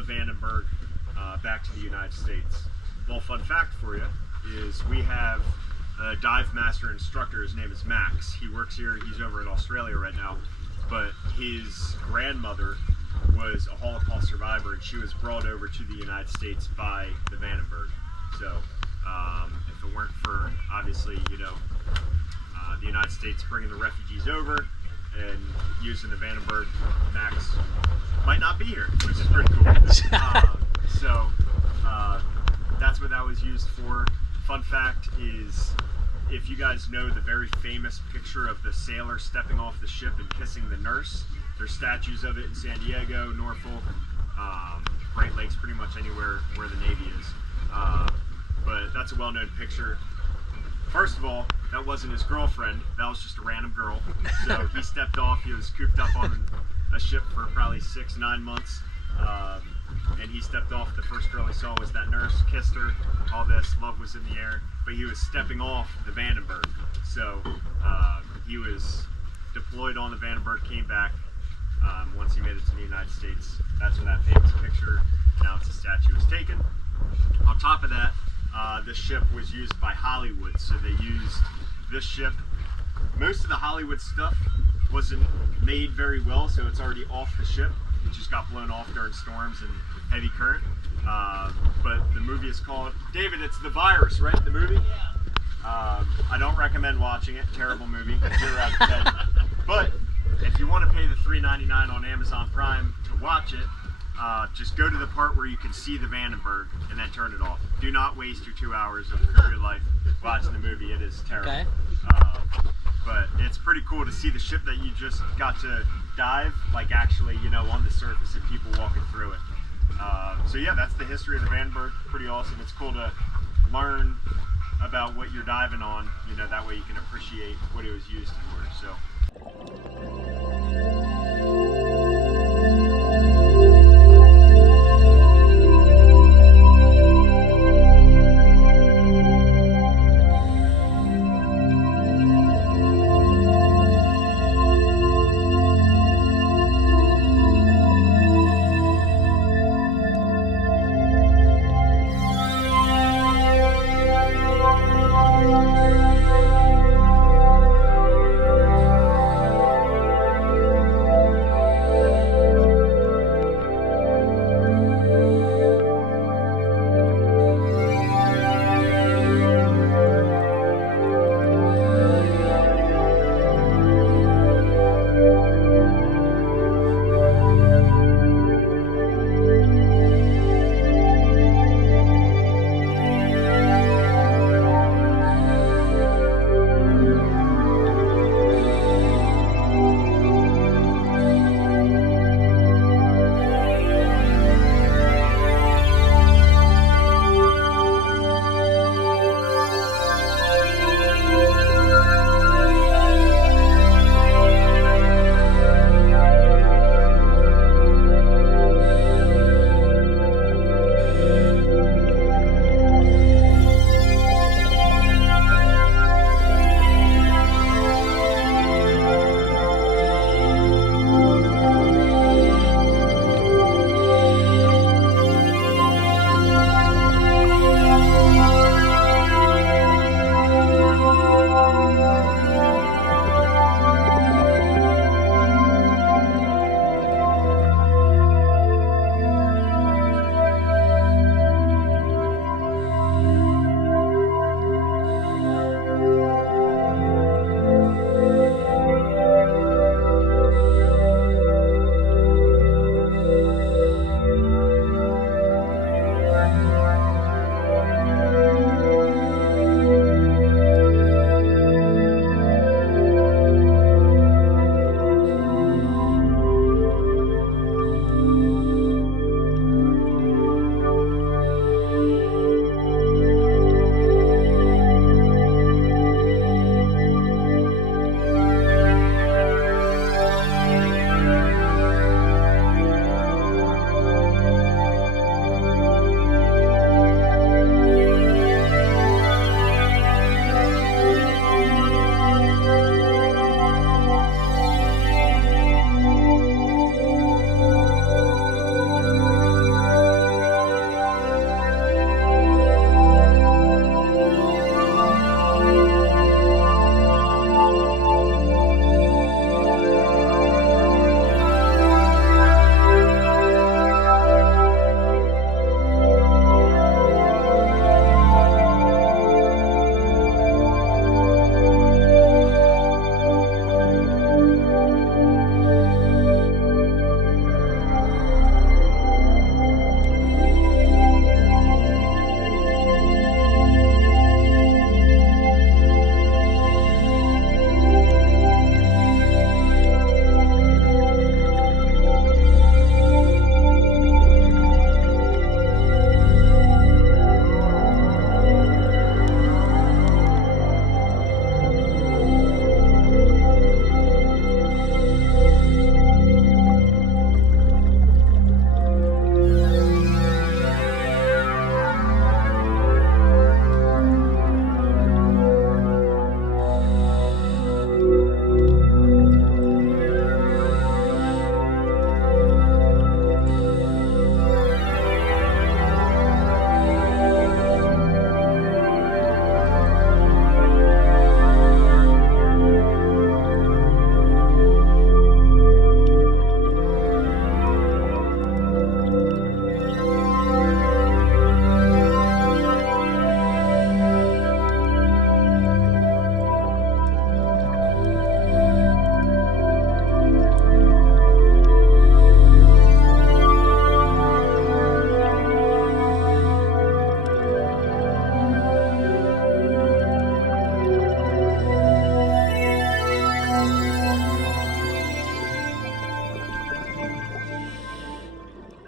the Vandenberg back to the United States. Well, fun fact for you is we have a dive master instructor. His name is Max. He works here. He's over in Australia right now. But his grandmother was a Holocaust survivor, and she was brought over to the United States by the Vandenberg. So if it weren't for, obviously, you know, the United States bringing the refugees over and using the Vandenberg, Max might not be here, which is pretty cool. So that's what that was used for. Fun fact is, if you guys know the very famous picture of the sailor stepping off the ship and kissing the nurse, there's statues of it in San Diego, Norfolk, Great Lakes, pretty much anywhere where the Navy is. But that's a well-known picture. First of all, that wasn't his girlfriend, that was just a random girl. So he stepped off, he was cooped up on a ship for probably 6-9 months. And he stepped off, the first girl he saw was that nurse, kissed her, all this, love was in the air, but he was stepping off the Vandenberg. So he was deployed on the Vandenberg, came back once he made it to the United States. That's when that famous picture, now it's a statue, was taken. On top of that, the ship was used by Hollywood, so they used this ship. Most of the Hollywood stuff wasn't made very well, so it's already off the ship. It just got blown off during storms and heavy current. But the movie is called, David, it's The Virus, right? The movie? Yeah. I don't recommend watching it. Terrible movie. 0 out of 10. But if you want to pay the $3.99 on Amazon Prime to watch it, just go to the part where you can see the Vandenberg and then turn it off. Do not waste your 2 hours of your life watching the movie. It is terrible. Okay. But it's pretty cool to see the ship that you just got to dive, like actually, you know, on the surface and people walking through it. So yeah, that's the history of the Vandenberg. Pretty awesome. It's cool to learn about what you're diving on, you know, that way you can appreciate what it was used for. So